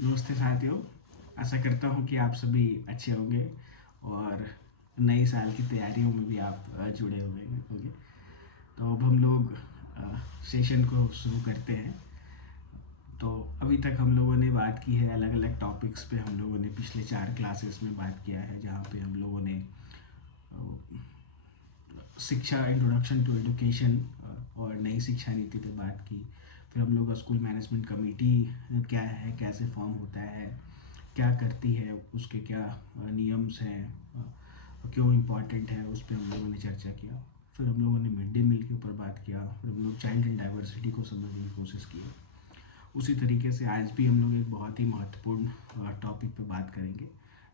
नमस्ते साथियों। आशा करता हूँ कि आप सभी अच्छे होंगे और नए साल की तैयारियों में भी आप जुड़े हुए होंगे। तो अब हम लोग सेशन को शुरू करते हैं। तो अभी तक हम लोगों ने बात की है अलग अलग टॉपिक्स पे। हम लोगों ने पिछले 4 क्लासेस में बात किया है, जहाँ पे हम लोगों ने शिक्षा, इंट्रोडक्शन टू एजुकेशन और नई शिक्षा नीति पे बात की। फिर हम लोग का स्कूल मैनेजमेंट कमेटी क्या है, कैसे फॉर्म होता है, क्या करती है, उसके क्या नियम्स हैं, क्यों इम्पॉर्टेंट है, उस पर हम लोगों ने चर्चा किया। फिर हम लोगों ने मिड डे मील के ऊपर बात किया। फिर हम लोग चाइल्ड एंड डाइवर्सिटी को समझने की कोशिश की। उसी तरीके से आज भी हम लोग एक बहुत ही महत्वपूर्ण टॉपिक पे बात करेंगे,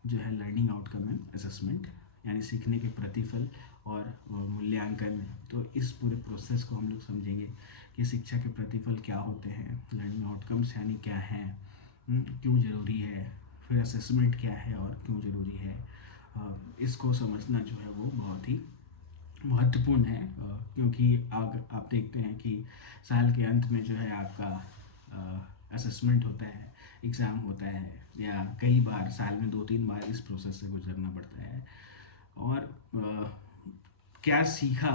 जो है लर्निंग आउटकम एंड असेसमेंट, यानी सीखने के प्रतिफल और मूल्यांकन। तो इस पूरे प्रोसेस को हम लोग समझेंगे कि शिक्षा के प्रतिफल क्या होते हैं, लर्निंग आउटकम्स यानी क्या हैं, क्यों ज़रूरी है, फिर असेसमेंट क्या है और क्यों ज़रूरी है। इसको समझना जो है वो बहुत ही महत्वपूर्ण है, क्योंकि आप देखते हैं कि साल के अंत में जो है आपका असेसमेंट होता है, एग्ज़ाम होता है, या कई बार साल में 2-3 बार इस प्रोसेस से गुजरना पड़ता है। और क्या सीखा,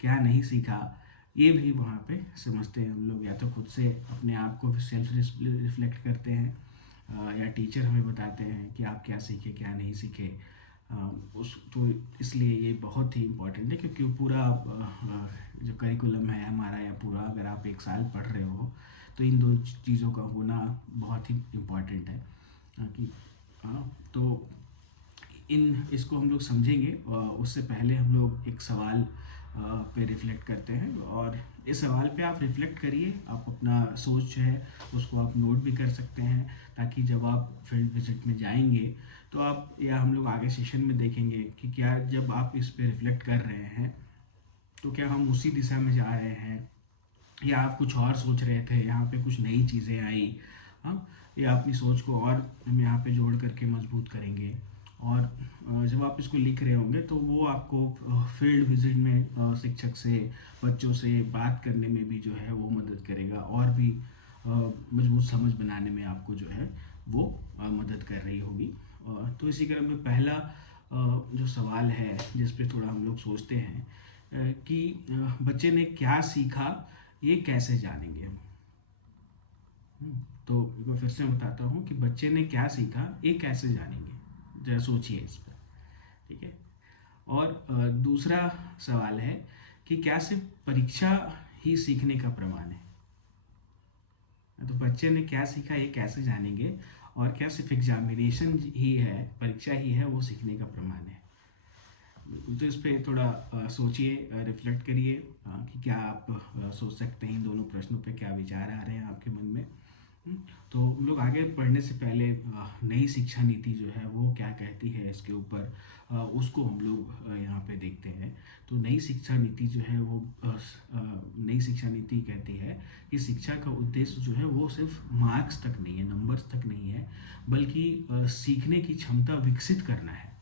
क्या नहीं सीखा, ये भी वहाँ पे समझते हैं हम लोग। या तो खुद से अपने आप को सेल्फ रिफ्लेक्ट करते हैं, या टीचर हमें बताते हैं कि आप क्या सीखे, क्या नहीं सीखे। उस तो इसलिए ये बहुत ही इम्पोर्टेंट है, क्योंकि पूरा जो करिकुलम है हमारा, या पूरा अगर आप 1 साल पढ़ रहे हो, तो इन दो चीज़ों का होना बहुत ही इम्पोर्टेंट है। कि तो इन इसको हम लोग समझेंगे। उससे पहले हम लोग एक सवाल पे रिफ्लेक्ट करते हैं, और इस सवाल पे आप रिफ्लेक्ट करिए। आप अपना सोच जो है उसको आप नोट भी कर सकते हैं, ताकि जब आप फील्ड विजिट में जाएंगे तो आप, या हम लोग आगे सेशन में देखेंगे कि क्या जब आप इस पे रिफ्लेक्ट कर रहे हैं तो क्या हम उसी दिशा में जा रहे हैं, या आप कुछ और सोच रहे थे, यहाँ पे कुछ नई चीज़ें आई। हाँ, या अपनी सोच को और हम यहाँ पे जोड़ करके मजबूत करेंगे। और जब आप इसको लिख रहे होंगे तो वो आपको फील्ड विजिट में शिक्षक से, बच्चों से बात करने में भी जो है वो मदद करेगा, और भी मजबूत समझ बनाने में आपको जो है वो मदद कर रही होगी। तो इसी क्रम में पहला जो सवाल है जिस पे थोड़ा हम लोग सोचते हैं, कि बच्चे ने क्या सीखा, ये कैसे जानेंगे हम। तो एक बार फिर से बताता हूँ कि बच्चे ने क्या सीखा, ये कैसे जानेंगे। जरा सोचिए इस पर। ठीक है। और दूसरा सवाल है कि क्या सिर्फ परीक्षा ही सीखने का प्रमाण है। तो बच्चे ने क्या सीखा ये कैसे जानेंगे, और क्या सिर्फ एग्जामिनेशन ही है, परीक्षा ही है, वो सीखने का प्रमाण है। तो इस पे थोड़ा सोचिए, रिफ्लेक्ट करिए, कि क्या आप सोच सकते हैं इन दोनों प्रश्नों पे, क्या विचार आ रहे हैं आपके मन में। हम्म, तो हम लोग आगे बढ़ने से पहले नई शिक्षा नीति जो है वो क्या कहती है इसके ऊपर, उसको हम लोग यहाँ पे देखते हैं। तो नई शिक्षा नीति जो है वो नई शिक्षा नीति कहती है कि शिक्षा का उद्देश्य जो है वो सिर्फ मार्क्स तक नहीं है, नंबर्स तक नहीं है, बल्कि सीखने की क्षमता विकसित करना है।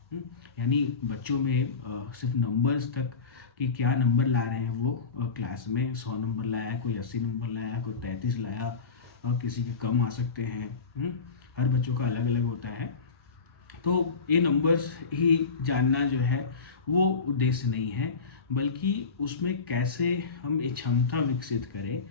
यानी बच्चों में सिर्फ नंबर्स तक, कि क्या नंबर ला रहे हैं वो, क्लास में 100 नंबर लाया, कोई 80 नंबर लाया, कोई 33 लाया, किसी के कम आ सकते हैं। हर बच्चों का अलग अलग होता है। तो ये नंबर्स ही जानना जो है वो उद्देश्य नहीं है, बल्कि उसमें कैसे हम एक क्षमता विकसित करें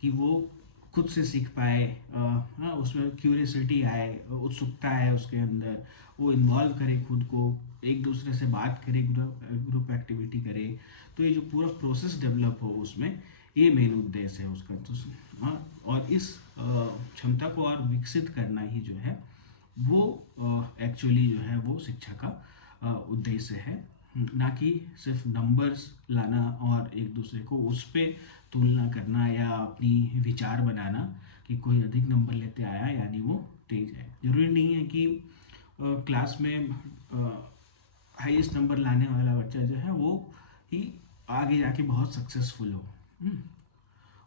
कि वो खुद से सीख पाए। हाँ, उसमें क्यूरियसिटी आए, उत्सुकता आए उसके अंदर, वो इन्वॉल्व करे खुद को, एक दूसरे से बात करे, ग्रुप एक्टिविटी करे। तो ये जो पूरा प्रोसेस डेवलप हो उसमें, ये मेन उद्देश्य है उसका। तो हाँ, और इस क्षमता को और विकसित करना ही जो है वो एक्चुअली जो है वो शिक्षा का उद्देश्य है। ना कि सिर्फ नंबर्स लाना और एक दूसरे को उस पर तुलना करना, या अपनी विचार बनाना कि कोई अधिक नंबर लेते आया यानी वो तेज है। जरूरी नहीं है कि क्लास में हाईएस्ट नंबर लाने वाला बच्चा जो है वो ही आगे जाके बहुत सक्सेसफुल हो।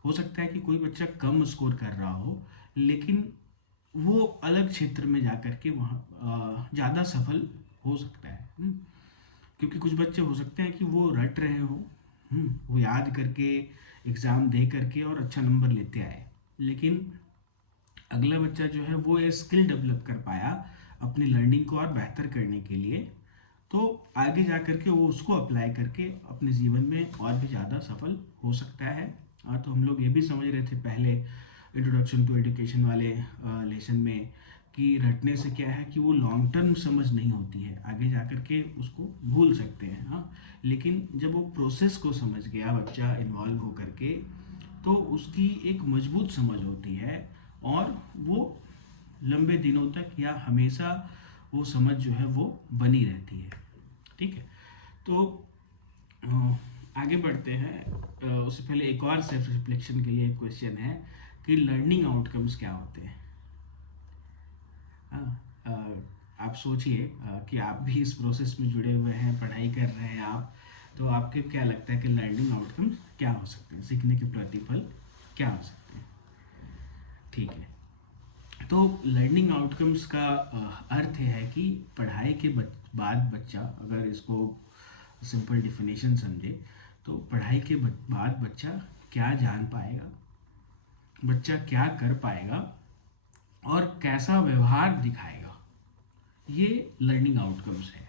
हो सकता है कि कोई बच्चा कम स्कोर कर रहा हो, लेकिन वो अलग क्षेत्र में जा कर के वहाँ ज़्यादा सफल हो सकता है। क्योंकि कुछ बच्चे हो सकते हैं कि वो रट रहे हो, वो याद करके, एग्ज़ाम दे करके और अच्छा नंबर लेते आए, लेकिन अगला बच्चा जो है वो ये स्किल डेवलप कर पाया अपनी लर्निंग को और बेहतर करने के लिए, तो आगे जा कर के वो उसको अप्लाई करके अपने जीवन में और भी ज़्यादा सफल हो सकता है। तो हम लोग ये भी समझ रहे थे पहले इंट्रोडक्शन टू एजुकेशन वाले लेसन में कि रटने से क्या है कि वो लॉन्ग टर्म समझ नहीं होती है, आगे जा कर के उसको भूल सकते हैं। हाँ, लेकिन जब वो प्रोसेस को समझ गया बच्चा इन्वॉल्व हो करके, तो उसकी एक मजबूत समझ होती है और वो लंबे दिनों तक या हमेशा वो समझ जो है वो बनी रहती है। ठीक है, तो अ, आगे बढ़ते हैं। उससे पहले एक और सेल्फ रिफ्लेक्शन के लिए एक क्वेश्चन है कि लर्निंग आउटकम्स क्या होते हैं। हाँ, आप सोचिए कि आप भी इस प्रोसेस में जुड़े हुए हैं, पढ़ाई कर रहे हैं आप, तो आपके क्या लगता है कि लर्निंग आउटकम्स क्या हो सकते हैं, सीखने के प्रतिफल क्या हो सकते हैं। ठीक है, तो लर्निंग आउटकम्स का अर्थ है कि पढ़ाई के बाद बच्चा, अगर इसको सिंपल डिफिनेशन समझे, तो पढ़ाई के बाद बच्चा क्या जान पाएगा, बच्चा क्या कर पाएगा और कैसा व्यवहार दिखाएगा, ये लर्निंग आउटकम्स है।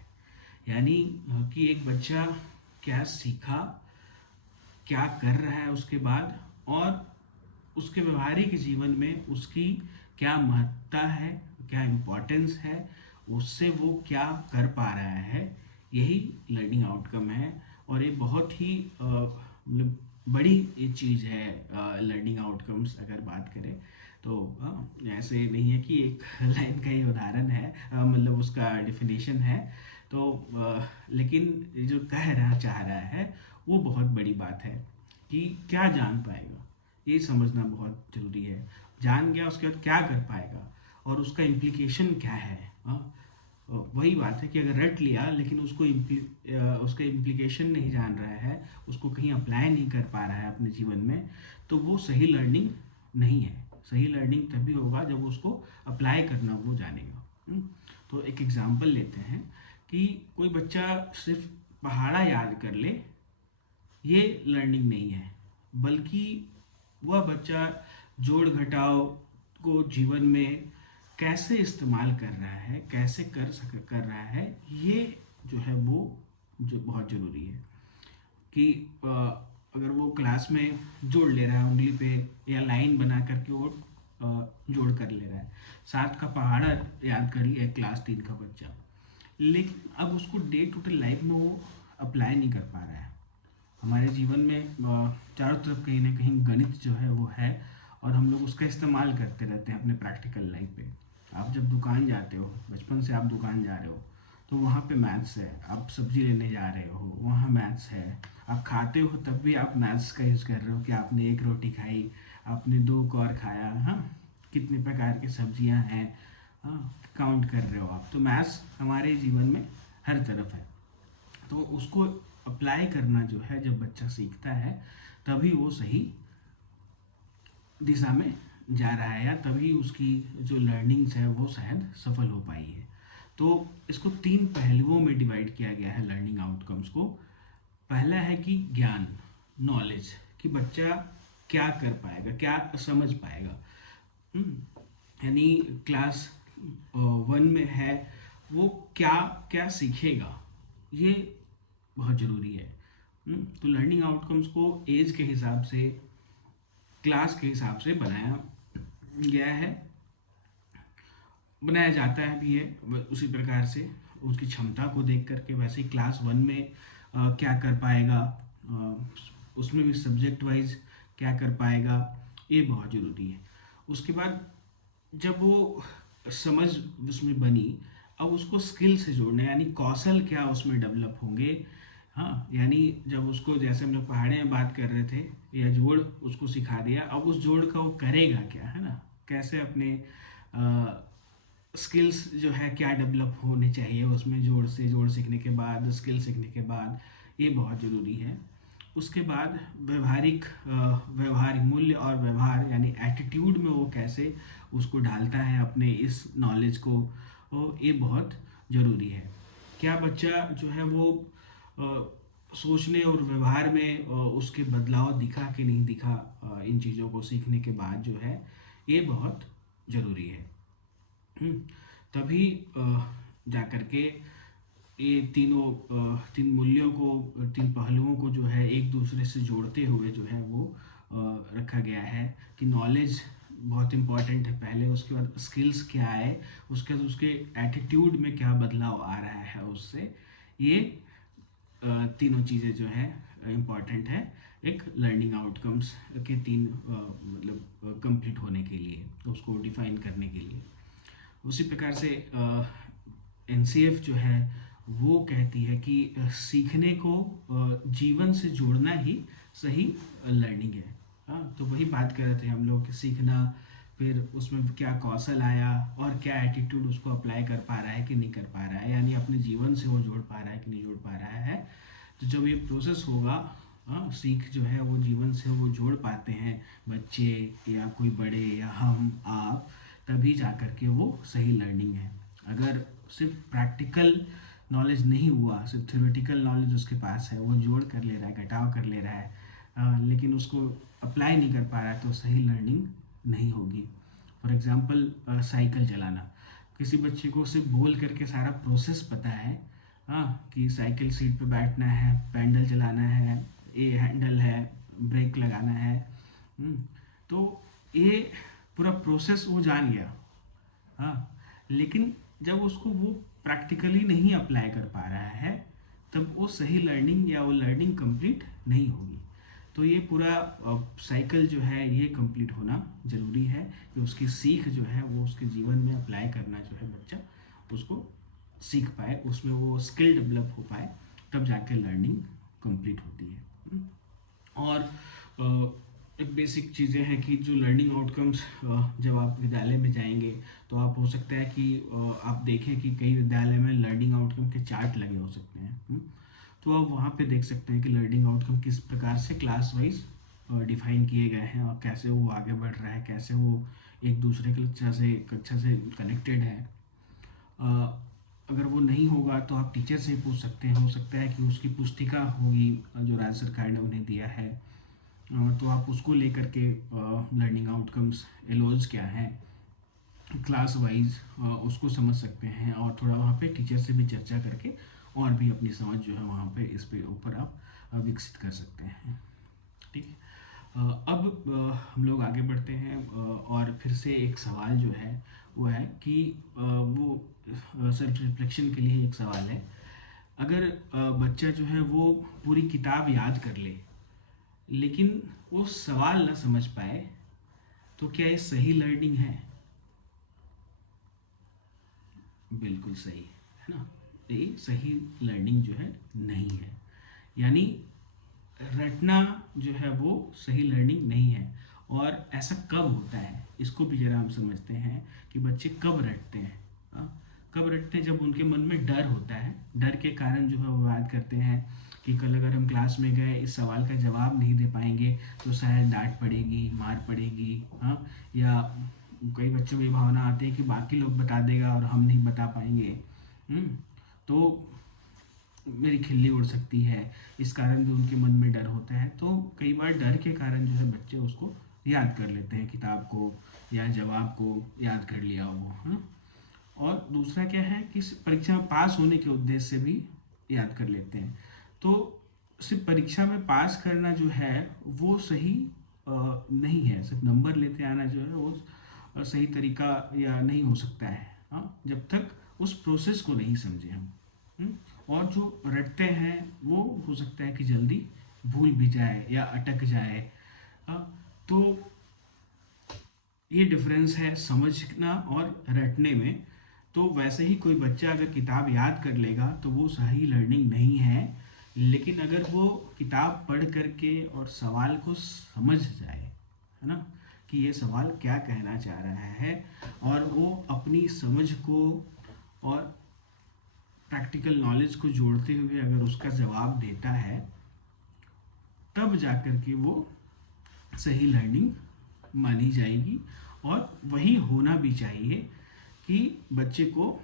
यानी कि एक बच्चा क्या सीखा, क्या कर रहा है उसके बाद, और उसके व्यवहारिक जीवन में उसकी क्या महत्ता है, क्या इम्पोर्टेंस है, उससे वो क्या कर पा रहा है, यही लर्निंग आउटकम है। और ये बहुत ही मतलब बड़ी ये चीज़ है लर्निंग आउटकम्स अगर बात करें तो। ऐसे नहीं है कि एक लाइन का ही उदाहरण है, मतलब उसका डिफिनेशन है तो लेकिन जो कह रहा चाह रहा है वो बहुत बड़ी बात है कि क्या जान पाएगा, ये समझना बहुत ज़रूरी है। जान गया उसके बाद क्या कर पाएगा और उसका इम्प्लीकेशन क्या है। वही बात है कि अगर रट लिया लेकिन उसका इम्प्लीकेशन नहीं जान रहा है, उसको कहीं अप्लाई नहीं कर पा रहा है अपने जीवन में, तो वो सही लर्निंग नहीं है। सही लर्निंग तभी होगा जब उसको अप्लाई करना वो जानेगा। तो एक एग्जांपल लेते हैं कि कोई बच्चा सिर्फ पहाड़ा याद कर ले, ये लर्निंग नहीं है, बल्कि वह बच्चा जोड़ घटाव को जीवन में कैसे इस्तेमाल कर रहा है, कैसे कर रहा है, ये जो है वो जो बहुत ज़रूरी है। कि अगर वो क्लास में जोड़ ले रहा है उंगली पे या लाइन बना करके वो जोड़ कर ले रहा है, 7 का पहाड़ा याद कर लिया क्लास 3 का बच्चा, लेकिन अब उसको डे टू डे लाइफ में वो अप्लाई नहीं कर पा रहा है। हमारे जीवन में चारों तरफ कहीं ना कहीं गणित जो है वो है, और हम लोग उसका इस्तेमाल करते रहते हैं अपने प्रैक्टिकल लाइफ पे। आप जब दुकान जाते हो, बचपन से आप दुकान जा रहे हो, तो वहाँ पे मैथ्स है। आप सब्जी लेने जा रहे हो, वहाँ मैथ्स है। आप खाते हो तब भी आप मैथ्स का यूज़ कर रहे हो कि आपने एक रोटी खाई, आपने 2 को और खाया, हाँ, कितने प्रकार की सब्जियाँ हैं, हाँ, काउंट कर रहे हो आप। तो मैथ्स हमारे जीवन में हर तरफ है। तो उसको अप्लाई करना जो है, जब बच्चा सीखता है तभी वो सही दिशा में जा रहा है, या तभी उसकी जो लर्निंग्स है वो शायद सफल हो पाई है। तो इसको 3 पहलुओं में डिवाइड किया गया है लर्निंग आउटकम्स को। पहला है कि ज्ञान, नॉलेज, कि बच्चा क्या कर पाएगा, क्या समझ पाएगा। यानी क्लास 1 में है, वो क्या क्या सीखेगा, ये बहुत ज़रूरी है। तो लर्निंग आउटकम्स को एज के हिसाब से, क्लास के हिसाब से बनाया गया है, बनाया जाता है भी है उसी प्रकार से, उसकी क्षमता को देख करके। वैसे ही क्लास 1 में क्या कर पाएगा, उसमें भी सब्जेक्ट वाइज क्या कर पाएगा, ये बहुत ज़रूरी है। उसके बाद जब वो समझ उसमें बनी, अब उसको स्किल से जोड़ना है, यानी कौशल क्या उसमें डेवलप होंगे। हाँ, यानी जब उसको, जैसे हम लोग पहाड़े में बात कर रहे थे, या जोड़ उसको सिखा दिया, अब उस जोड़ का वो करेगा क्या, है ना, कैसे अपने स्किल्स जो है क्या डेवलप होने चाहिए उसमें, जोड़ सीखने के बाद, स्किल सीखने के बाद, ये बहुत ज़रूरी है। उसके बाद व्यवहारिक मूल्य और व्यवहार, यानी एटीट्यूड में वो कैसे उसको ढालता है अपने इस नॉलेज को, ये बहुत ज़रूरी है। क्या बच्चा जो है वो सोचने और व्यवहार में उसके बदलाव दिखा कि नहीं दिखा, इन चीज़ों को सीखने के बाद जो है, ये बहुत ज़रूरी है। हम्म, तभी जा कर के ये तीन मूल्यों को, तीन पहलुओं को जो है एक दूसरे से जोड़ते हुए जो है वो रखा गया है कि नॉलेज बहुत इम्पोर्टेंट है पहले, उसके बाद स्किल्स क्या है, उसके बाद उसके एटीट्यूड में क्या बदलाव आ रहा है उससे, ये तीनों चीज़ें जो है इम्पॉर्टेंट है एक लर्निंग आउटकम्स के तीन मतलब कंप्लीट होने के लिए, उसको डिफाइन करने के लिए। उसी प्रकार से एनसीएफ जो है वो कहती है कि सीखने को जीवन से जोड़ना ही सही लर्निंग है। हाँ, तो वही बात कर रहे थे हम लोग कि सीखना, फिर उसमें क्या कौशल आया और क्या एटीट्यूड उसको अप्लाई कर पा रहा है कि नहीं कर पा रहा है, यानी अपने जीवन से वो जोड़ पा रहा है कि नहीं जोड़ पा रहा है। तो जब ये प्रोसेस होगा, हाँ, सीख जो है वो जीवन से वो जोड़ पाते हैं बच्चे या कोई बड़े या हम आप, तभी जा कर के वो सही लर्निंग है। अगर सिर्फ प्रैक्टिकल नॉलेज नहीं हुआ, सिर्फ थ्योरेटिकल नॉलेज उसके पास है, वो जोड़ कर ले रहा है, घटाव कर ले रहा है, लेकिन उसको अप्लाई नहीं कर पा रहा है, तो सही लर्निंग नहीं होगी। फॉर एग्जांपल साइकिल चलाना, किसी बच्चे को सिर्फ बोल करके सारा प्रोसेस पता है, हाँ, कि साइकिल सीट पे बैठना है, पैडल चलाना है, ये हैंडल है, ब्रेक लगाना है, हम्म, तो ये पूरा प्रोसेस वो जान गया, हाँ, लेकिन जब उसको वो प्रैक्टिकली नहीं अप्लाई कर पा रहा है, तब वो सही लर्निंग या वो लर्निंग कंप्लीट नहीं होगी। तो ये पूरा साइकिल जो है ये कंप्लीट होना ज़रूरी है कि उसकी सीख जो है वो उसके जीवन में अप्लाई करना जो है बच्चा उसको सीख पाए, उसमें वो स्किल डेवलप हो पाए, तब जाके लर्निंग कंप्लीट होती है। और एक बेसिक चीज़ें हैं कि जो लर्निंग आउटकम्स, जब आप विद्यालय में जाएंगे तो आप हो सकता है कि आप देखें कि कई विद्यालय में लर्निंग आउटकम के चार्ट लगे हो सकते हैं। तो आप वहाँ पे देख सकते हैं कि लर्निंग आउटकम किस प्रकार से क्लास वाइज डिफाइन किए गए हैं और कैसे वो आगे बढ़ रहा है, कैसे वो एक दूसरे कक्षा से कनेक्टेड है। अगर वो नहीं होगा तो आप टीचर से ही पूछ सकते हैं, हो सकता है कि उसकी पुस्तिका होगी जो राज्य सरकार ने उन्हें दिया है, तो आप उसको लेकर के लर्निंग आउटकम्स एलोज क्या है क्लास वाइज उसको समझ सकते हैं, और थोड़ा वहाँ पे टीचर से भी चर्चा करके और भी अपनी समझ जो है वहाँ पे इस पे ऊपर आप विकसित कर सकते हैं। ठीक है। अब हम लोग आगे बढ़ते हैं, और फिर से एक सवाल जो है वो है कि वो सेल्फ रिफ्लेक्शन के लिए एक सवाल है। अगर बच्चा जो है वो पूरी किताब याद कर ले लेकिन वो सवाल ना समझ पाए, तो क्या ये सही लर्निंग है? बिल्कुल सही है ना, ये सही लर्निंग जो है नहीं है। यानी रटना जो है वो सही लर्निंग नहीं है। और ऐसा कब होता है, इसको भी जरा हम समझते हैं कि बच्चे कब रटते हैं। हाँ? कब रटते हैं? जब उनके मन में डर होता है, डर के कारण जो है वो याद करते हैं कि कल अगर हम क्लास में गए इस सवाल का जवाब नहीं दे पाएंगे तो शायद डांट पड़ेगी, मार पड़ेगी, हाँ, या कई बच्चों की भावना आती है कि बाकी लोग बता देगा और हम नहीं बता पाएंगे, तो मेरी खिल्ली उड़ सकती है, इस कारण भी उनके मन में डर होता है। तो कई बार डर के कारण जो है बच्चे उसको याद कर लेते हैं, किताब को या जवाब को याद कर लिया वो, हाँ। और दूसरा क्या है कि परीक्षा में पास होने के उद्देश्य से भी याद कर लेते हैं। तो सिर्फ परीक्षा में पास करना जो है वो सही नहीं है, सिर्फ नंबर लेते आना जो है वो सही तरीका या नहीं हो सकता है, हाँ, जब तक उस प्रोसेस को नहीं समझे हम। हम्म? और जो रटते हैं वो हो सकता है कि जल्दी भूल भी जाए या अटक जाए, हाँ। तो ये डिफरेंस है समझना और रटने में। तो वैसे ही कोई बच्चा अगर किताब याद कर लेगा तो वो सही लर्निंग नहीं है, लेकिन अगर वो किताब पढ़ करके और सवाल को समझ जाए, है ना, कि ये सवाल क्या कहना चाह रहा है, और वो अपनी समझ को और प्रैक्टिकल नॉलेज को जोड़ते हुए अगर उसका जवाब देता है, तब जाकर के वो सही लर्निंग मानी जाएगी। और वही होना भी चाहिए कि बच्चे को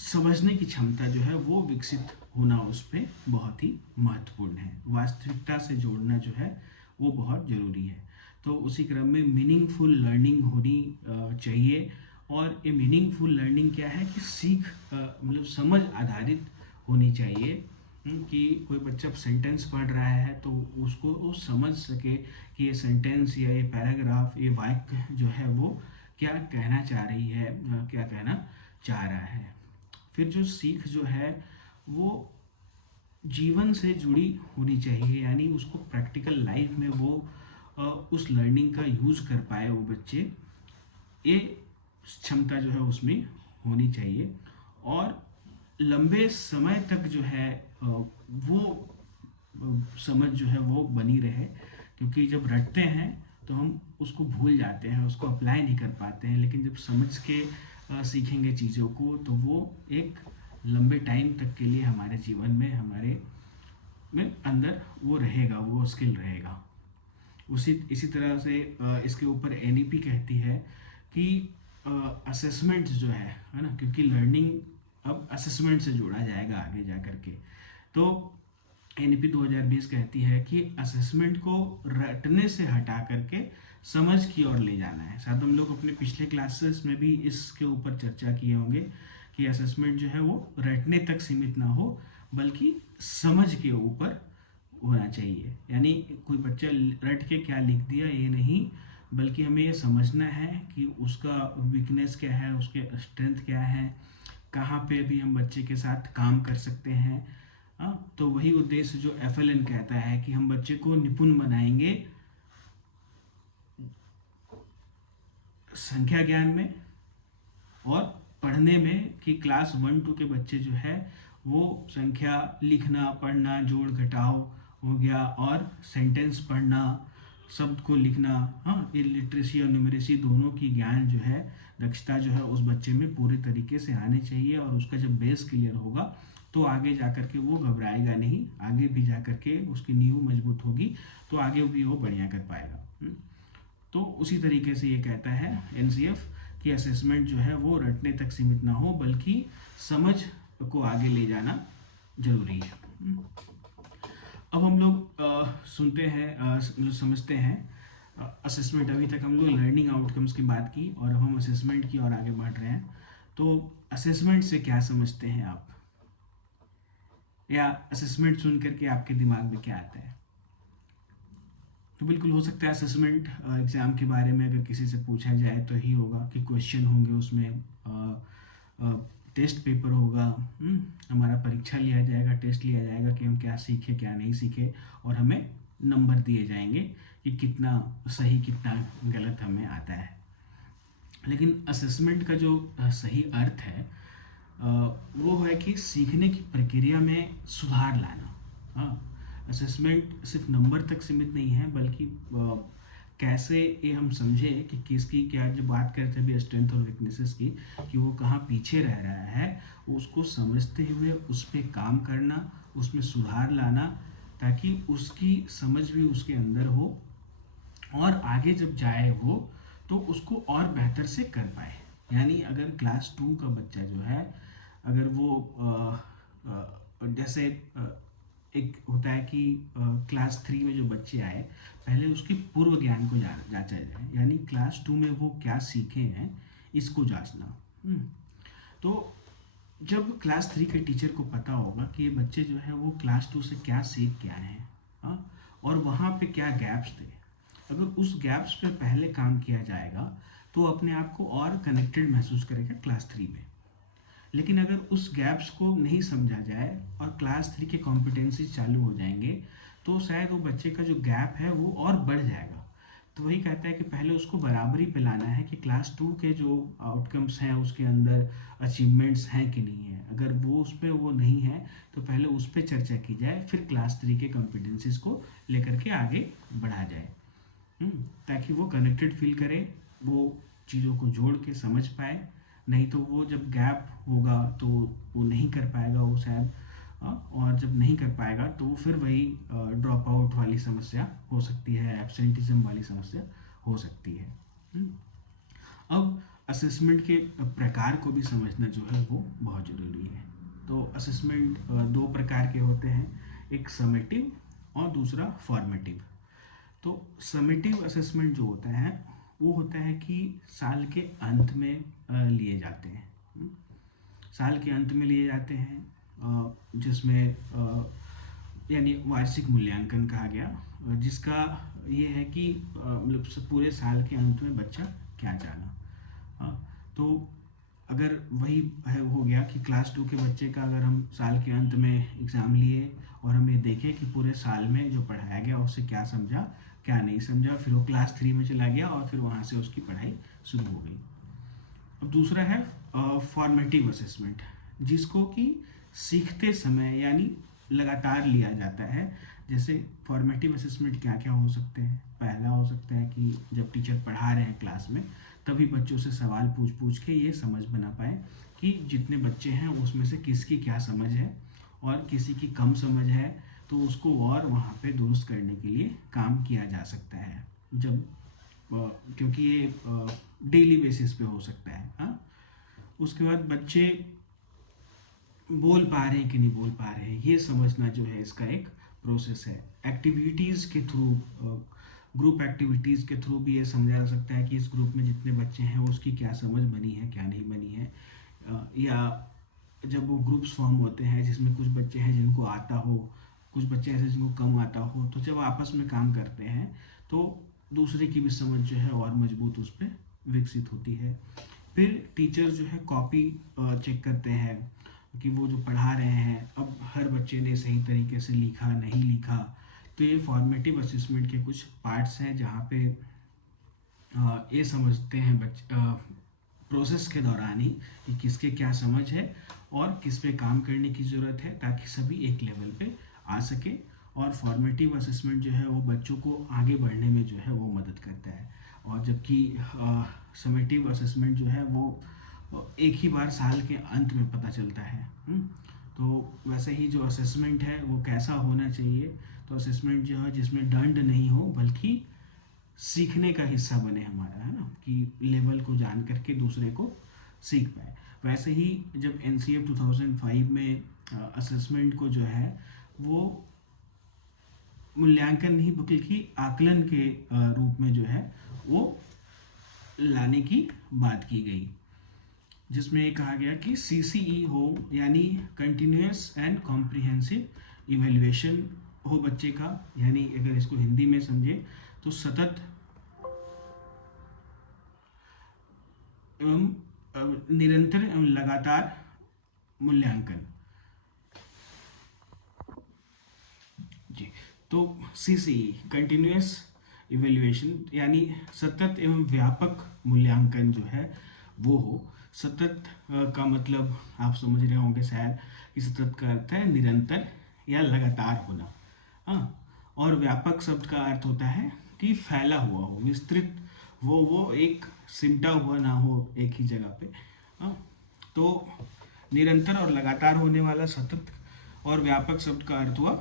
समझने की क्षमता जो है वो विकसित होना उस पर बहुत ही महत्वपूर्ण है, वास्तविकता से जोड़ना जो है वो बहुत ज़रूरी है। तो उसी क्रम में मीनिंगफुल लर्निंग होनी चाहिए। और ये मीनिंगफुल लर्निंग क्या है कि सीख मतलब समझ आधारित होनी चाहिए। कि कोई बच्चा सेंटेंस पढ़ रहा है तो उसको वो समझ सके कि ये सेंटेंस या ये पैराग्राफ, ये वाक्य जो है वो क्या कहना चाह रही है, क्या कहना चाह रहा है। फिर जो सीख जो है वो जीवन से जुड़ी होनी चाहिए, यानी उसको प्रैक्टिकल लाइफ में वो उस लर्निंग का यूज़ कर पाए वो बच्चे, ये क्षमता जो है उसमें होनी चाहिए। और लंबे समय तक जो है वो समझ जो है वो बनी रहे, क्योंकि जब रटते हैं तो हम उसको भूल जाते हैं, उसको अप्लाई नहीं कर पाते हैं। लेकिन जब समझ के सीखेंगे चीज़ों को तो वो एक लंबे टाइम तक के लिए हमारे जीवन में, हमारे में अंदर वो रहेगा, वो स्किल रहेगा। उसी इसी तरह से इसके ऊपर एनईपी कहती है कि असेसमेंट जो है ना, क्योंकि लर्निंग अब असेसमेंट से जोड़ा जाएगा आगे जा कर के। तो एनईपी 2020 कहती है कि असेसमेंट को रटने से हटा करके समझ की ओर ले जाना है। शायद हम लोग अपने पिछले क्लासेस में भी इसके ऊपर चर्चा किए होंगे कि असेसमेंट जो है वो रटने तक सीमित ना हो, बल्कि समझ के ऊपर होना चाहिए। यानी कोई बच्चा रट के क्या लिख दिया ये नहीं, बल्कि हमें ये समझना है कि उसका वीकनेस क्या है, उसके स्ट्रेंथ क्या है, कहाँ पे भी हम बच्चे के साथ काम कर सकते हैं। तो वही उद्देश्य जो FLN कहता है कि हम बच्चे को निपुण बनाएंगे संख्या ज्ञान में और पढ़ने में, कि क्लास 1-2 के बच्चे जो है वो संख्या लिखना, पढ़ना, जोड़ घटाव हो गया, और सेंटेंस पढ़ना, शब्द को लिखना, ये लिटरेसी और न्यूमरेसी दोनों की ज्ञान जो है, दक्षता जो है उस बच्चे में पूरे तरीके से आनी चाहिए। और उसका जब बेस क्लियर होगा तो आगे जा कर के वो घबराएगा नहीं, आगे भी जा कर के उसकी नींव मजबूत होगी तो आगे भी वो बढ़िया कर पाएगा। तो उसी तरीके से ये कहता है NCF कि असेसमेंट जो है वो रटने तक सीमित ना हो, बल्कि समझ को आगे ले जाना जरूरी है। अब हम लोग सुनते हैं, समझते हैं असेसमेंट। अभी तक हम लोग लर्निंग आउटकम्स की बात की और हम असेसमेंट की और आगे बढ़ रहे हैं। तो असेसमेंट से क्या समझते हैं आप, या असेसमेंट सुन करके आपके दिमाग में क्या आता है? तो बिल्कुल हो सकता है असेसमेंट एग्ज़ाम के बारे में अगर किसी से पूछा जाए तो ही होगा कि क्वेश्चन होंगे उसमें, टेस्ट पेपर होगा, हमारा परीक्षा लिया जाएगा, टेस्ट लिया जाएगा कि हम क्या सीखे क्या नहीं सीखे, और हमें नंबर दिए जाएंगे कि कितना सही कितना गलत हमें आता है। लेकिन असेसमेंट का जो सही अर्थ है वो है कि सीखने की प्रक्रिया में सुधार लाना। असेसमेंट सिर्फ नंबर तक सीमित नहीं है, बल्कि कैसे ये हम समझें कि किसकी क्या, जो बात करते हैं अभी स्ट्रेंथ और वीकनेसेस की, कि वो कहाँ पीछे रह रहा है, उसको समझते हुए उस पर काम करना, उसमें सुधार लाना, ताकि उसकी समझ भी उसके अंदर हो और आगे जब जाए वो तो उसको और बेहतर से कर पाए। यानी अगर क्लास 2 का बच्चा जो है, अगर वो जैसे एक होता है कि क्लास 3 में जो बच्चे आए, पहले उसके पूर्व ज्ञान को जांचा जाए, यानी क्लास 2 में वो क्या सीखे हैं इसको जांचना। तो जब क्लास 3 के टीचर को पता होगा कि ये बच्चे जो है वो क्लास 2 से क्या सीख के आए हैं, और वहाँ पे क्या गैप्स थे, अगर उस गैप्स पे पहले काम किया जाएगा तो अपने आप को और कनेक्टेड महसूस करेगा क्लास 3 में। लेकिन अगर उस गैप्स को नहीं समझा जाए और क्लास 3 के कॉम्पिटेंसी चालू हो जाएंगे तो शायद वो बच्चे का जो गैप है वो और बढ़ जाएगा। तो वही कहता है कि पहले उसको बराबरी पे लाना है कि क्लास 2 के जो आउटकम्स हैं उसके अंदर अचीवमेंट्स हैं कि नहीं है। अगर वो उस पर वो नहीं है तो पहले उस पर चर्चा की जाए, फिर क्लास 3 के कॉम्पिटेंसीज को लेकर के आगे बढ़ा जाए, ताकि वो कनेक्टेड फील करे, वो चीज़ों को जोड़ के समझ पाए। नहीं तो वो जब गैप होगा तो वो नहीं कर पाएगा वो शायद, और जब नहीं कर पाएगा तो वो फिर वही ड्रॉप आउट वाली समस्या हो सकती है, एब्सेंटिज्म वाली समस्या हो सकती है। अब असेसमेंट के प्रकार को भी समझना जो है वो बहुत ज़रूरी है। तो असेसमेंट दो प्रकार के होते हैं, एक समेटिव और दूसरा फॉर्मेटिव। तो समेटिव असेसमेंट जो होता है वो होता है कि साल के अंत में लिए जाते हैं। साल के अंत में लिए जाते हैं, जिसमें यानी वार्षिक मूल्यांकन कहा गया, जिसका ये है कि मतलब पूरे साल के अंत में बच्चा क्या जाना। तो अगर वही है हो गया कि क्लास 2 के बच्चे का अगर हम साल के अंत में एग्ज़ाम लिए और हम ये देखें कि पूरे साल में जो पढ़ाया गया उससे क्या समझा क्या नहीं समझा, फिर वो क्लास 3 में चला गया और फिर वहाँ से उसकी पढ़ाई शुरू हो गई। अब दूसरा है फॉर्मेटिव असेसमेंट, जिसको कि सीखते समय यानी लगातार लिया जाता है। जैसे फॉर्मेटिव असेसमेंट क्या क्या हो सकते हैं। पहला हो सकता है कि जब टीचर पढ़ा रहे हैं क्लास में तभी बच्चों से सवाल पूछ पूछ के ये समझ बना पाए कि जितने बच्चे हैं उसमें से किसकी क्या समझ है और किसी की कम समझ है, तो उसको और वहाँ पे दुरुस्त करने के लिए काम किया जा सकता है। जब क्योंकि ये डेली बेसिस पे हो सकता है। हाँ, उसके बाद बच्चे बोल पा रहे हैं कि नहीं बोल पा रहे हैं, ये समझना जो है इसका एक प्रोसेस है। एक्टिविटीज़ के थ्रू, ग्रुप एक्टिविटीज़ के थ्रू भी ये समझा जा सकता है कि इस ग्रुप में जितने बच्चे हैं उसकी क्या समझ बनी है क्या नहीं बनी है। या जब वो ग्रुप्स फॉर्म होते हैं जिसमें कुछ बच्चे हैं जिनको आता हो, कुछ बच्चे ऐसे जिनको कम आता हो, तो जब आपस में काम करते हैं तो दूसरे की भी समझ जो है और मजबूत उस पर विकसित होती है। फिर टीचर जो है कॉपी चेक करते हैं कि वो जो पढ़ा रहे हैं अब हर बच्चे ने सही तरीके से लिखा नहीं लिखा। तो ये फॉर्मेटिव असेसमेंट के कुछ पार्ट्स हैं जहाँ पे ये समझते हैं प्रोसेस के दौरान ही कि किसके क्या समझ है और किस पे काम करने की ज़रूरत है, ताकि सभी एक लेवल पे आ सके। और फॉर्मेटिव असेसमेंट जो है वो बच्चों को आगे बढ़ने में जो है वो मदद करता है। और जबकि समेटिव असेसमेंट जो है वो एक ही बार साल के अंत में पता चलता है। तो वैसे ही जो असेसमेंट है वो कैसा होना चाहिए, तो असेसमेंट जो है जिसमें दंड नहीं हो बल्कि सीखने का हिस्सा बने हमारा, है ना, कि लेवल को जान करके दूसरे को सीख पाए। वैसे ही जब NCF 2005 में असेसमेंट को जो है वो मूल्यांकन नहीं बल्कि आकलन के रूप में जो है वो लाने की बात की गई, जिसमें ये कहा गया कि CCE हो यानी कंटिन्यूस एंड कॉम्प्रिहेंसिव इवेल्युएशन हो बच्चे का, यानी अगर इसको हिंदी में समझे तो सतत एवं निरंतर एवं लगातार मूल्यांकन। जी, तो CCE कंटिन्यूस इवेल्युएशन यानी सतत एवं व्यापक मूल्यांकन जो है वो हो। सतत का मतलब आप समझ रहे होंगे शायद कि सतत का अर्थ है निरंतर या लगातार होना। हाँ, और व्यापक शब्द का अर्थ होता है कि फैला हुआ हो, विस्तृत, वो एक सिमटा हुआ ना हो एक ही जगह पे। हाँ, तो निरंतर और लगातार होने वाला सतत और व्यापक शब्द का अर्थ हुआ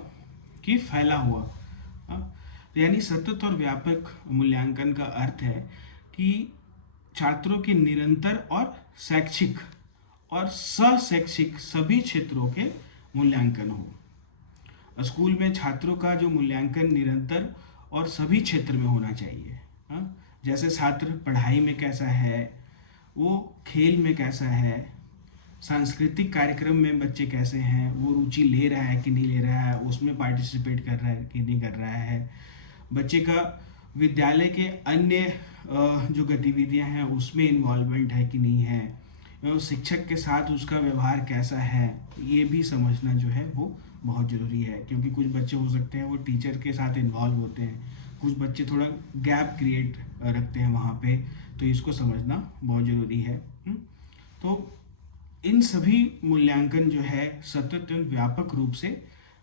कि फैला हुआ। हाँ, तो यानी सतत और व्यापक मूल्यांकन का अर्थ है कि छात्रों के निरंतर और शैक्षिक और सशैक्षिक सभी क्षेत्रों के मूल्यांकन हो। स्कूल में छात्रों का जो मूल्यांकन निरंतर और सभी क्षेत्र में होना चाहिए। हाँ, जैसे छात्र पढ़ाई में कैसा है, वो खेल में कैसा है, सांस्कृतिक कार्यक्रम में बच्चे कैसे हैं, वो रुचि ले रहा है कि नहीं ले रहा है, उसमें पार्टिसिपेट कर रहा है कि नहीं कर रहा है, बच्चे का विद्यालय के अन्य जो गतिविधियां हैं उसमें इन्वॉल्वमेंट है कि नहीं है, शिक्षक के साथ उसका व्यवहार कैसा है, ये भी समझना जो है वो बहुत ज़रूरी है। क्योंकि कुछ बच्चे हो सकते हैं वो टीचर के साथ इन्वॉल्व होते हैं, कुछ बच्चे थोड़ा गैप क्रिएट रखते हैं वहाँ पे, तो इसको समझना बहुत ज़रूरी है। तो इन सभी मूल्यांकन जो है सतत व्यापक रूप से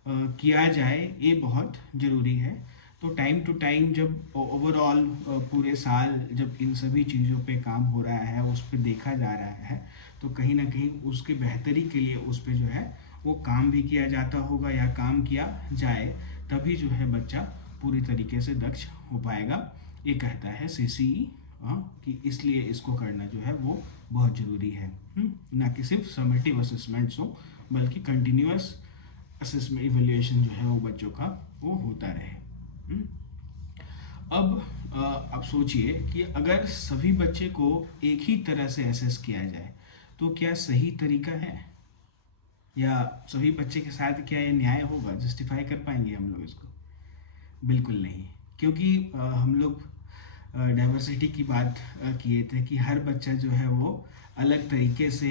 किया जाए, ये बहुत ज़रूरी है। तो टाइम टू टाइम जब ओवरऑल पूरे साल जब इन सभी चीज़ों पे काम हो रहा है, उस पर देखा जा रहा है, तो कहीं ना कहीं उसके बेहतरी के लिए उस पर जो है वो काम भी किया जाता होगा या काम किया जाए, तभी जो है बच्चा पूरी तरीके से दक्ष हो पाएगा। ये कहता है CCE कि इसलिए इसको करना जो है वो बहुत ज़रूरी है। ना कि सिर्फ समेटिव असेसमेंट्स हो बल्कि कंटिन्यूअस असेसमेंट इवेल्युएशन जो है वो बच्चों का वो होता रहे। अब आप सोचिए कि अगर सभी बच्चे को एक ही तरह से असेस किया जाए तो क्या सही तरीका है, या सभी बच्चे के साथ क्या ये न्याय होगा, जस्टिफाई कर पाएंगे हम लोग इसको? बिल्कुल नहीं। क्योंकि हम लोग डाइवर्सिटी की बात किए थे कि हर बच्चा जो है वो अलग तरीके से,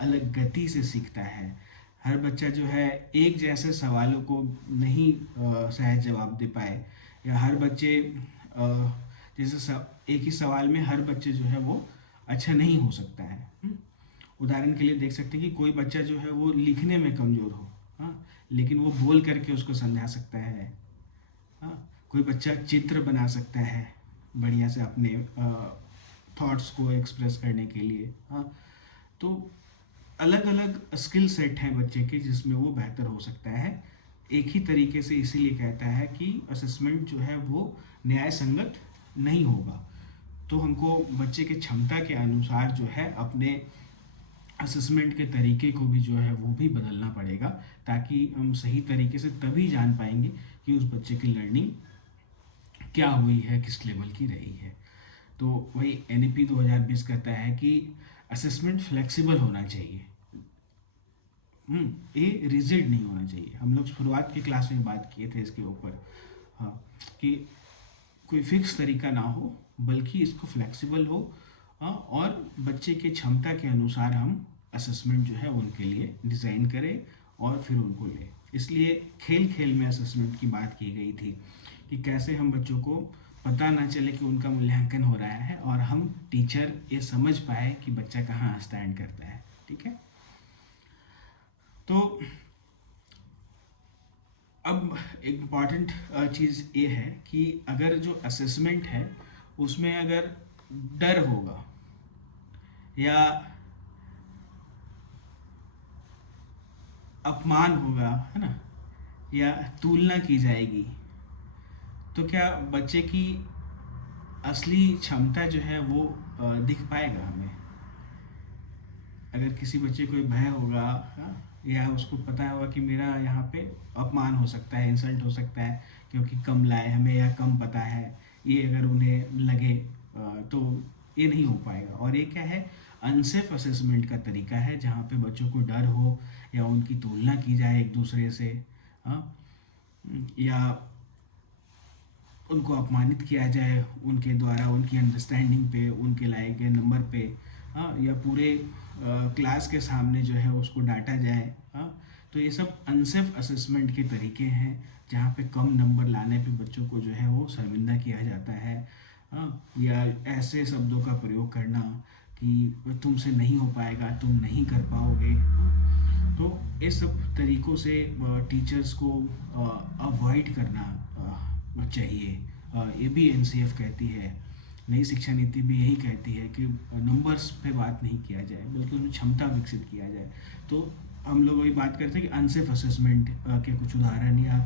अलग गति से सीखता है। हर बच्चा जो है एक जैसे सवालों को नहीं सहज जवाब दे पाए, या हर बच्चे जैसे एक ही सवाल में हर बच्चे जो है वो अच्छा नहीं हो सकता है। उदाहरण के लिए देख सकते हैं कि कोई बच्चा जो है वो लिखने में कमज़ोर हो, हाँ, लेकिन वो बोल करके उसको समझा सकता है। हाँ, कोई बच्चा चित्र बना सकता है बढ़िया से अपने थॉट्स को एक्सप्रेस करने के लिए। हाँ, तो अलग अलग स्किल सेट हैं बच्चे के जिसमें वो बेहतर हो सकता है। एक ही तरीके से इसीलिए कहता है कि असेसमेंट जो है वो न्याय संगत नहीं होगा। तो हमको बच्चे के क्षमता के अनुसार जो है अपने असेसमेंट के तरीके को भी जो है वो भी बदलना पड़ेगा, ताकि हम सही तरीके से तभी जान पाएंगे कि उस बच्चे की लर्निंग क्या हुई है, किस लेवल की रही है। तो वही NEP 2020 कहता है कि असेसमेंट फ्लेक्सिबल होना चाहिए। ये रिजिड नहीं होना चाहिए। हम लोग शुरुआत की क्लास में बात किए थे इसके ऊपर, हाँ, कि कोई फिक्स तरीका ना हो, बल्कि इसको फ्लेक्सिबल हो। हाँ, और बच्चे के क्षमता के अनुसार हम असेसमेंट जो है उनके लिए डिज़ाइन करें और फिर उनको लें। इसलिए खेल खेल में असेसमेंट की बात की गई थी कि कैसे हम बच्चों को पता ना चले कि उनका मूल्यांकन हो रहा है, और हम टीचर ये समझ पाए कि बच्चा कहाँ स्टैंड करता है। ठीक है। तो अब एक इम्पॉर्टेंट चीज़ ये है कि अगर जो असेसमेंट है उसमें अगर डर होगा, या अपमान होगा, है ना, या तुलना की जाएगी, तो क्या बच्चे की असली क्षमता जो है वो दिख पाएगा हमें? अगर किसी बच्चे को भय होगा, हाँ, या उसको पता होगा कि मेरा यहाँ पे अपमान हो सकता है, इंसल्ट हो सकता है क्योंकि कम लाए हमें या कम पता है, ये अगर उन्हें लगे तो ये नहीं हो पाएगा। और ये क्या है, अनसेफ असेसमेंट का तरीका है जहाँ पे बच्चों को डर हो, या उनकी तुलना की जाए एक दूसरे से, हाँ, या उनको अपमानित किया जाए उनके द्वारा, उनकी अंडरस्टैंडिंग पे, उनके लाए गए नंबर पे, हाँ, या पूरे क्लास के सामने जो है उसको डांटा जाए। हाँ, तो ये सब अनसेफ असेसमेंट के तरीके हैं जहाँ पे कम नंबर लाने पे बच्चों को जो है वो शर्मिंदा किया जाता है। हाँ, या ऐसे शब्दों का प्रयोग करना कि तुमसे नहीं हो पाएगा, तुम नहीं कर पाओगे। हाँ, तो इस सब तरीकों से टीचर्स को अवॉइड करना चाहिए। ये भी NCF कहती है, नई शिक्षा नीति भी यही कहती है कि नंबर्स पे बात नहीं किया जाए बल्कि उनमें क्षमता विकसित किया जाए। तो हम लोग वही बात करते हैं कि अनसेफ असेसमेंट के कुछ उदाहरण या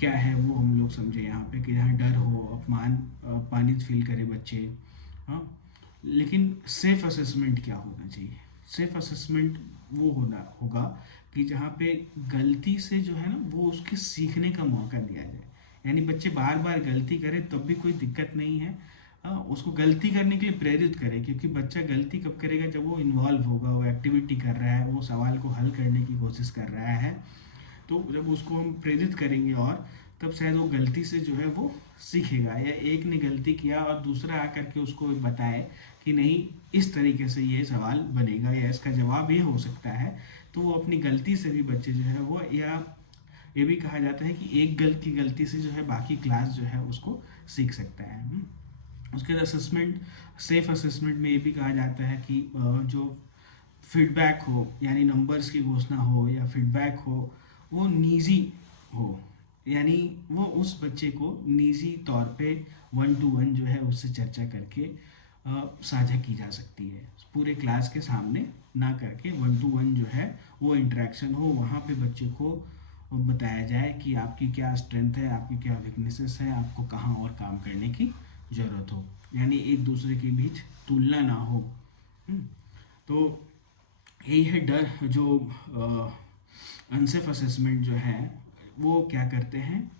क्या है वो हम लोग समझे यहाँ पे, कि यहाँ डर हो, अपमान, अपमानित फील करे बच्चे। हाँ, लेकिन सेफ असेसमेंट क्या होना चाहिए? सेफ असेसमेंट वो होना होगा कि जहाँ पे गलती से जो है ना वो उसके सीखने का मौका दिया जाए। यानी बच्चे बार बार गलती करें तब भी कोई दिक्कत नहीं है, उसको गलती करने के लिए प्रेरित करें, क्योंकि बच्चा गलती कब करेगा, जब वो इन्वॉल्व होगा, वो एक्टिविटी कर रहा है, वो सवाल को हल करने की कोशिश कर रहा है। तो जब उसको हम प्रेरित करेंगे और तब शायद वो गलती से जो है वो सीखेगा, या एक ने गलती किया और दूसरा आकर के उसको बताए कि नहीं इस तरीके से ये सवाल बनेगा या इसका जवाब ये हो सकता है, तो वो अपनी गलती से भी बच्चे जो है वो, या ये भी कहा जाता है कि एक की गलती से जो है बाकी क्लास जो है उसको सीख सकता है। उसके बाद असेसमेंट, सेफ असेसमेंट में ये भी कहा जाता है कि जो फीडबैक हो, यानी नंबर्स की घोषणा हो या फीडबैक हो, वो निजी हो। यानी वो उस बच्चे को निजी तौर पे 1 to 1 जो है उससे चर्चा करके साझा की जा सकती है, पूरे क्लास के सामने ना करके 1 to 1 जो है वो इंटरेक्शन हो, वहाँ पे बच्चे को बताया जाए कि आपकी क्या स्ट्रेंथ है, आपकी क्या वीकनेसेस है, आपको कहाँ और काम करने की ज़रूरत हो। यानी एक दूसरे के बीच तुलना ना हो। हम्म, तो यही है डर। जो अनसेफ असेसमेंट जो है वो क्या करते हैं,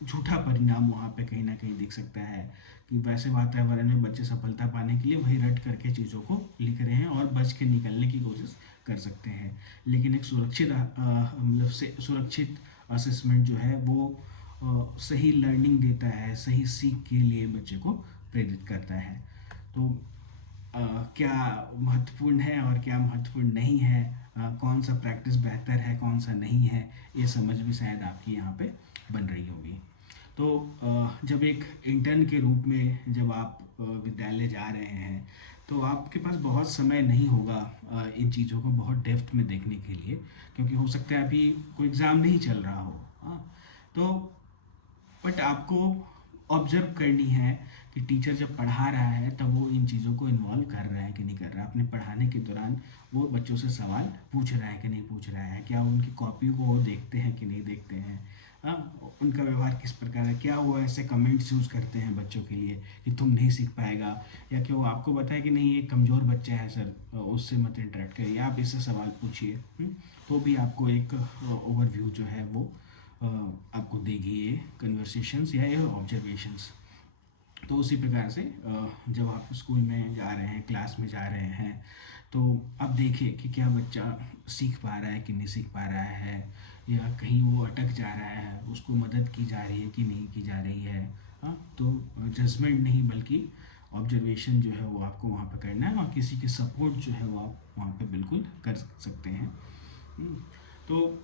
झूठा परिणाम वहाँ पे कहीं ना कहीं दिख सकता है कि वैसे वातावरण में बच्चे सफलता पाने के लिए वही रट करके चीज़ों को लिख रहे हैं और बच के निकलने की कोशिश कर सकते हैं। लेकिन एक सुरक्षित मतलब से सुरक्षित असेसमेंट जो है वो सही लर्निंग देता है, सही सीख के लिए बच्चे को प्रेरित करता है। तो अ, क्या महत्वपूर्ण है और क्या महत्वपूर्ण नहीं है, कौन सा प्रैक्टिस बेहतर है कौन सा नहीं है, ये समझ भी शायद आपकी यहाँ पे बन रही होगी। तो जब एक इंटर्न के रूप में जब आप विद्यालय जा रहे हैं तो आपके पास बहुत समय नहीं होगा इन चीज़ों को बहुत डेप्थ में देखने के लिए, क्योंकि हो सकता है अभी कोई एग्ज़ाम नहीं चल रहा हो। हाँ, तो बट आपको ऑब्जर्व करनी है कि टीचर जब पढ़ा रहा है तब वो इन चीज़ों को इन्वॉल्व कर रहा है कि नहीं कर रहा है। अपने पढ़ाने के दौरान वो बच्चों से सवाल पूछ रहा है कि नहीं पूछ रहा है, क्या उनकी कॉपी को वो देखते हैं कि नहीं देखते हैं। हाँ, उनका व्यवहार किस प्रकार है, क्या वो ऐसे कमेंट्स यूज़ करते हैं बच्चों के लिए कि तुम नहीं सीख पाएगा, या कि वो आपको बताए कि नहीं ये कमज़ोर बच्चा है सर, उससे मत इंटरेक्ट करिए, आप इससे सवाल पूछिए। तो भी आपको एक ओवरव्यू जो है वो आपको देगी ये कन्वर्सेशंस या ये ऑब्जर्वेशंस। तो उसी प्रकार से जब आप स्कूल में जा रहे हैं, क्लास में जा रहे हैं, तो आप देखिए कि क्या बच्चा सीख पा रहा है कि नहीं सीख पा रहा है, या कहीं वो अटक जा रहा है, उसको मदद की जा रही है कि नहीं की जा रही है। हाँ, तो जजमेंट नहीं बल्कि ऑब्जर्वेशन जो है वो आपको वहाँ पे करना है, और किसी की सपोर्ट जो है वो आप वहाँ पे बिल्कुल कर सकते हैं। तो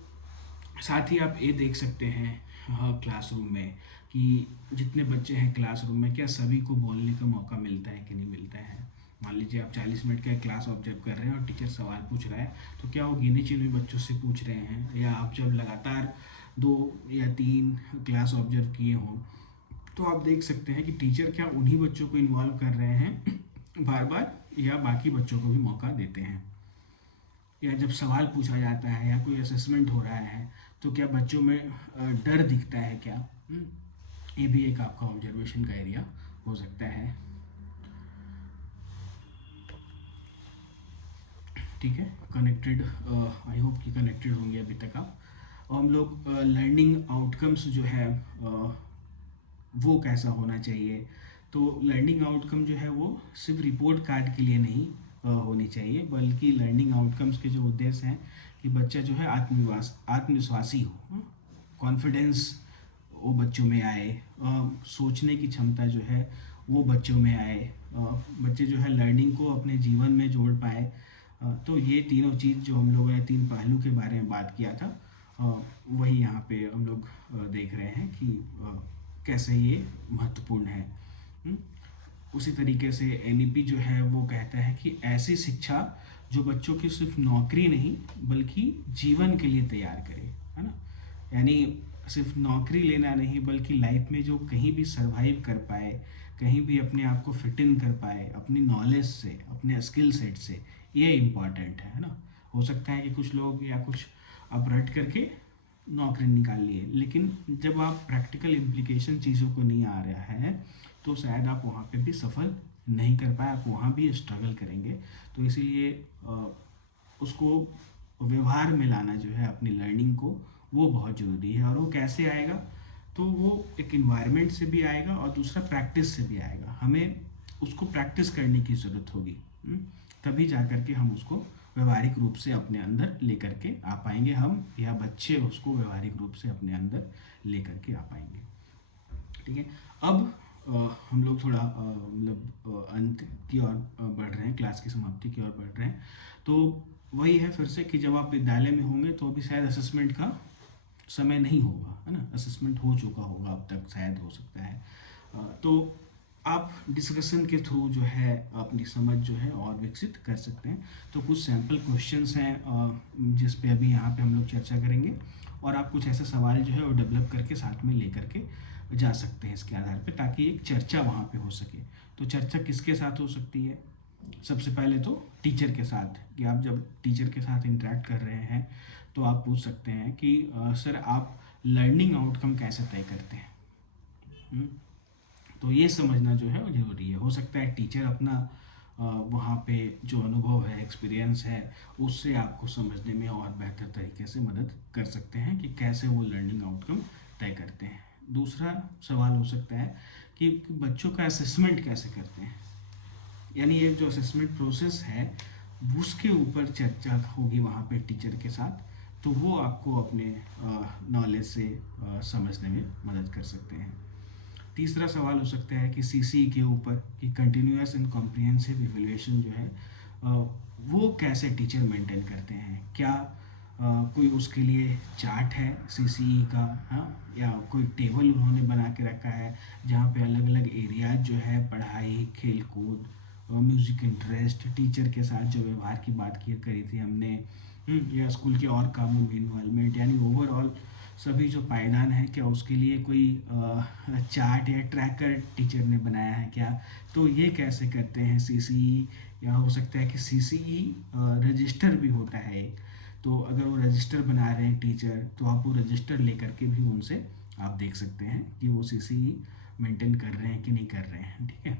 साथ ही आप ये देख सकते हैं, हाँ, क्लासरूम में कि जितने बच्चे हैं क्लासरूम में क्या सभी को बोलने का मौका मिलता है कि नहीं मिलता है। मान लीजिए आप 40 मिनट का क्लास ऑब्जर्व कर रहे हैं और टीचर सवाल पूछ रहा है, तो क्या वो गिने चुने बच्चों से पूछ रहे हैं, या आप जब लगातार 2 या 3 क्लास ऑब्जर्व किए हों तो आप देख सकते हैं कि टीचर क्या उन्हीं बच्चों को इन्वॉल्व कर रहे हैं बार बार, या बाकी बच्चों को भी मौका देते हैं। या जब सवाल पूछा जाता है या कोई असेसमेंट हो रहा है तो क्या बच्चों में डर दिखता है क्या। ये भी एक आपका ऑब्जर्वेशन का एरिया हो सकता है। ठीक है, कनेक्टेड, आई होप कि कनेक्टेड होंगे अभी तक आप। और हम लोग लर्निंग आउटकम्स जो है वो कैसा होना चाहिए। तो लर्निंग आउटकम जो है वो सिर्फ रिपोर्ट कार्ड के लिए नहीं होनी चाहिए, बल्कि लर्निंग आउटकम्स के जो उद्देश्य हैं कि बच्चा जो है आत्मविश्वासी हो, कॉन्फिडेंस वो बच्चों में आए, सोचने की क्षमता जो है वो बच्चों में आए, बच्चे जो है लर्निंग को अपने जीवन में जोड़ पाए। तो ये तीनों चीज़ जो हम लोगों ने 3 पहलू के बारे में बात किया था, वही यहाँ पे हम लोग देख रहे हैं कि कैसे ये महत्वपूर्ण है। हम्म? उसी तरीके से एनईपी जो है वो कहता है कि ऐसी शिक्षा जो बच्चों की सिर्फ नौकरी नहीं बल्कि जीवन के लिए तैयार करे, है ना। यानी सिर्फ नौकरी लेना नहीं बल्कि लाइफ में जो कहीं भी सरवाइव कर पाए, कहीं भी अपने आप को फिट इन कर पाए अपनी नॉलेज से, अपने स्किल सेट से, ये इम्पॉर्टेंट है ना। हो सकता है कि कुछ लोग या कुछ आप रट करके नौकरी निकाल लिए, लेकिन जब आप प्रैक्टिकल इम्प्लीकेशन चीज़ों को नहीं आ रहा है तो शायद आप वहाँ पे भी सफल नहीं कर पाए, आप वहाँ भी स्ट्रगल करेंगे। तो इसीलिए उसको व्यवहार में लाना जो है अपनी लर्निंग को, वो बहुत ज़रूरी है। और वो कैसे आएगा, तो वो एक इन्वायरमेंट से भी आएगा और दूसरा प्रैक्टिस से भी आएगा। हमें उसको प्रैक्टिस करने की ज़रूरत होगी, तभी जा कर के हम उसको व्यवहारिक रूप से अपने अंदर लेकर के आ पाएंगे, हम या बच्चे उसको व्यवहारिक रूप से अपने अंदर लेकर के आ पाएंगे। ठीक है, अब हम लोग थोड़ा मतलब अंत की ओर बढ़ रहे हैं, क्लास की समाप्ति की ओर बढ़ रहे हैं। तो वही है फिर से कि जब आप विद्यालय में होंगे तो अभी शायद असेसमेंट का समय नहीं होगा, है ना, असेसमेंट हो चुका होगा अब तक, शायद हो सकता है। तो आप डिस्कशन के थ्रू जो है अपनी समझ जो है और विकसित कर सकते हैं। तो कुछ सैम्पल क्वेश्चंस हैं जिस पे अभी यहाँ पे हम लोग चर्चा करेंगे, और आप कुछ ऐसे सवाल जो है वो डेवलप करके साथ में लेकर के जा सकते हैं इसके आधार पे, ताकि एक चर्चा वहाँ पे हो सके। तो चर्चा किसके साथ हो सकती है, सबसे पहले तो टीचर के साथ, कि आप जब टीचर के साथ इंटरेक्ट कर रहे हैं तो आप पूछ सकते हैं कि सर आप लर्निंग आउटकम कैसे तय करते हैं। तो ये समझना जो है वो ज़रूरी है। हो सकता है टीचर अपना वहाँ पे जो अनुभव है, एक्सपीरियंस है, उससे आपको समझने में और बेहतर तरीके से मदद कर सकते हैं कि कैसे वो लर्निंग आउटकम तय करते हैं। दूसरा सवाल हो सकता है कि बच्चों का असेसमेंट कैसे करते हैं, यानी ये जो असेसमेंट प्रोसेस है उसके ऊपर चर्चा होगी वहाँ पे टीचर के साथ, तो वो आपको अपने नॉलेज से समझने में मदद कर सकते हैं। तीसरा सवाल हो सकता है कि सीसी के ऊपर कि कंटिन्यूअस एंड कॉम्प्रिहेंसिव इवैल्यूएशन जो है अ, वो कैसे टीचर मेंटेन करते हैं, क्या कोई उसके लिए चार्ट है सीसीई का, हाँ, या कोई टेबल उन्होंने बना के रखा है जहाँ पे अलग अलग एरियाज जो है पढ़ाई, खेल कूद, म्यूज़िक इंटरेस्ट, टीचर के साथ जो व्यवहार की बात की करी थी हमने, या स्कूल के और कामों में इन्वॉल्वमेंट, यानी ओवरऑल सभी जो पायदान है क्या उसके लिए कोई चार्ट या ट्रैकर टीचर ने बनाया है क्या, तो ये कैसे करते हैं सीसीई, या हो सकता है कि सीसीई रजिस्टर भी होता है एक, तो अगर वो रजिस्टर बना रहे हैं टीचर तो आप वो रजिस्टर लेकर के भी उनसे आप देख सकते हैं कि वो सीसीई मेंटेन कर रहे हैं कि नहीं कर रहे हैं, ठीक है।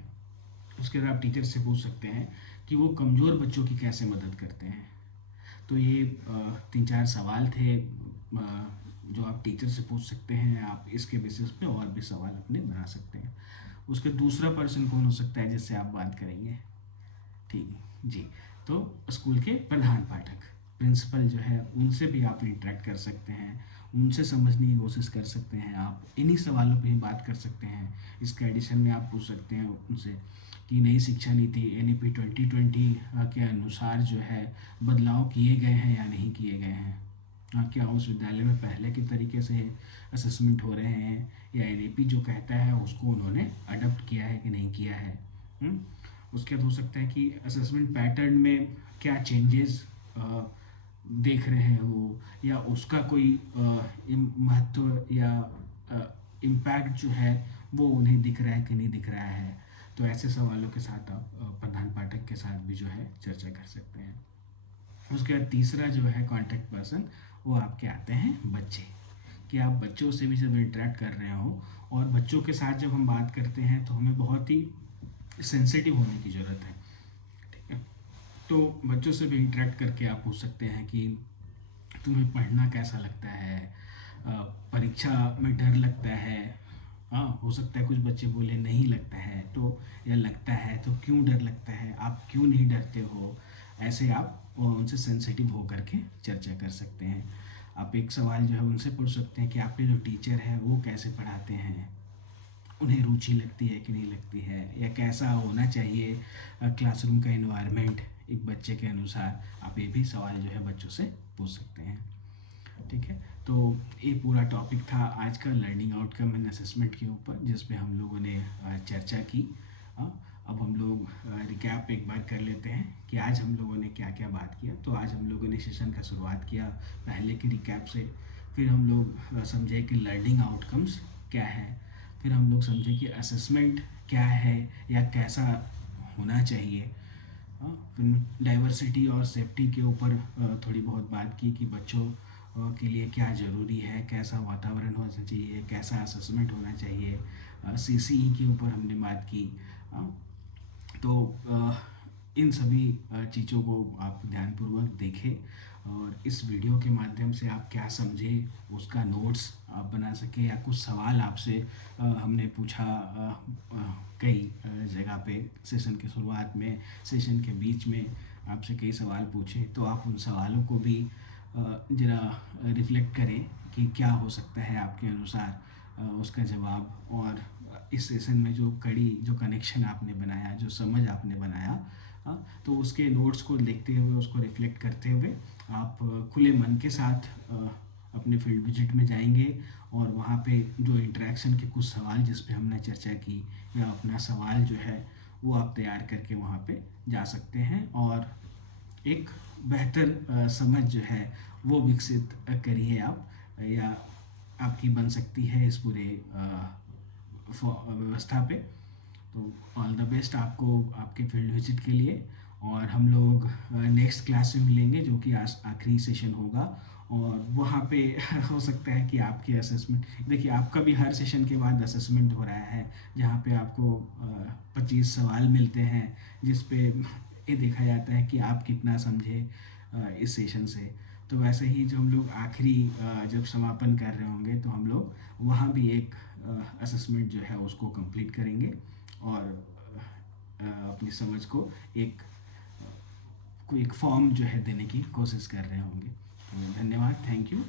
उसके बाद आप टीचर से पूछ सकते हैं कि वो कमज़ोर बच्चों की कैसे मदद करते हैं। तो ये 3-4 सवाल थे जो आप टीचर से पूछ सकते हैं, आप इसके बेसिस पे और भी सवाल अपने बना सकते हैं। उसके दूसरा पर्सन कौन हो सकता है जिससे आप बात करेंगे, ठीक है जी, तो स्कूल के प्रधान पाठक, प्रिंसिपल जो है उनसे भी आप इंटरेक्ट कर सकते हैं, उनसे समझने की कोशिश कर सकते हैं, आप इन्हीं सवालों पे ही बात कर सकते हैं। इसके एडिशन में आप पूछ सकते हैं उनसे कि नई शिक्षा नीति NEP 2020 के अनुसार जो है बदलाव किए गए हैं या नहीं किए गए हैं, क्या उस विद्यालय में पहले के तरीके से असेसमेंट हो रहे हैं, या NEP जो कहता है उसको उन्होंने अडॉप्ट किया है कि नहीं किया है। हुँ? उसके बाद हो सकता है कि असेसमेंट पैटर्न में क्या चेंजेस देख रहे हो, या उसका कोई महत्व या इम्पैक्ट जो है वो उन्हें दिख रहा है कि नहीं दिख रहा है। तो ऐसे सवालों के साथ आप प्रधान पाठक के साथ भी जो है चर्चा कर सकते हैं। उसके बाद तीसरा जो है कॉन्टैक्ट पर्सन, वो आपके आते हैं बच्चे, कि आप बच्चों से भी जब इंटरेक्ट कर रहे हो, और बच्चों के साथ जब हम बात करते हैं तो हमें बहुत ही सेंसिटिव होने की ज़रूरत है, ठीक है। तो बच्चों से भी इंटरेक्ट करके आप पूछ सकते हैं कि तुम्हें पढ़ना कैसा लगता है, परीक्षा में डर लगता है, हाँ, हो सकता है कुछ बच्चे बोले नहीं लगता है, तो या लगता है तो क्यों डर लगता है, आप क्यों नहीं डरते हो, ऐसे आप उनसे सेंसिटिव होकर के चर्चा कर सकते हैं। आप एक सवाल जो है उनसे पूछ सकते हैं कि आपके जो टीचर हैं वो कैसे पढ़ाते हैं, उन्हें रुचि लगती है कि नहीं लगती है, या कैसा होना चाहिए क्लासरूम का इन्वायरमेंट एक बच्चे के अनुसार, आप ये भी सवाल जो है बच्चों से पूछ सकते हैं, ठीक है। तो ये पूरा टॉपिक था आज का लर्निंग आउटकम एंड असेसमेंट के ऊपर, जिस पे हम लोगों ने चर्चा की। अ, अब हम लोग रिकैप एक बार कर लेते हैं कि आज हम लोगों ने क्या क्या बात किया। तो आज हम लोगों ने सेशन का शुरुआत किया पहले की रिकैप से, फिर हम लोग समझे कि लर्निंग आउटकम्स क्या है, फिर हम लोग समझे कि असेसमेंट क्या है या कैसा होना चाहिए। हाँ, फिर डाइवर्सिटी और सेफ्टी के ऊपर थोड़ी बहुत बात की कि बच्चों के लिए क्या ज़रूरी है, कैसा वातावरण होना चाहिए, कैसा असेसमेंट होना चाहिए। सीसीई के ऊपर हमने बात की। हाँ, तो इन सभी चीज़ों को आप ध्यानपूर्वक देखें, और इस वीडियो के माध्यम से आप क्या समझे उसका नोट्स आप बना सकें, या कुछ सवाल आपसे हमने पूछा कई जगह पे, सेशन के शुरुआत में, सेशन के बीच में आपसे कई सवाल पूछे, तो आप उन सवालों को भी ज़रा रिफ्लेक्ट करें कि क्या हो सकता है आपके अनुसार उसका जवाब, और इस सेशन में जो कड़ी जो कनेक्शन आपने बनाया, जो समझ आपने बनाया, तो उसके नोट्स को देखते हुए, उसको रिफ्लेक्ट करते हुए आप खुले मन के साथ अपने फील्ड विजिट में जाएंगे, और वहाँ पे जो इंटरेक्शन के कुछ सवाल जिस पे हमने चर्चा की, या अपना सवाल जो है वो आप तैयार करके वहाँ पे जा सकते हैं, और एक बेहतर समझ जो है वो विकसित करिए आप, या आपकी बन सकती है इस पूरे व्यवस्था पे। तो ऑल द बेस्ट आपको आपके फील्ड विजिट के लिए, और हम लोग नेक्स्ट क्लास में मिलेंगे जो कि आज आखिरी सेशन होगा, और वहाँ पे हो सकता है कि आपके असेसमेंट, देखिए आपका भी हर सेशन के बाद असेसमेंट हो रहा है, जहाँ पे आपको 25 सवाल मिलते हैं, जिस पे ये देखा जाता है कि आप कितना समझे इस सेशन से। तो वैसे ही जो हम लोग आखिरी जब समापन कर रहे होंगे तो हम लोग वहाँ भी एक असेसमेंट जो है उसको कंप्लीट करेंगे और अपनी समझ को एक कोई एक फॉर्म जो है देने की कोशिश कर रहे होंगे। तो धन्यवाद, थैंक यू।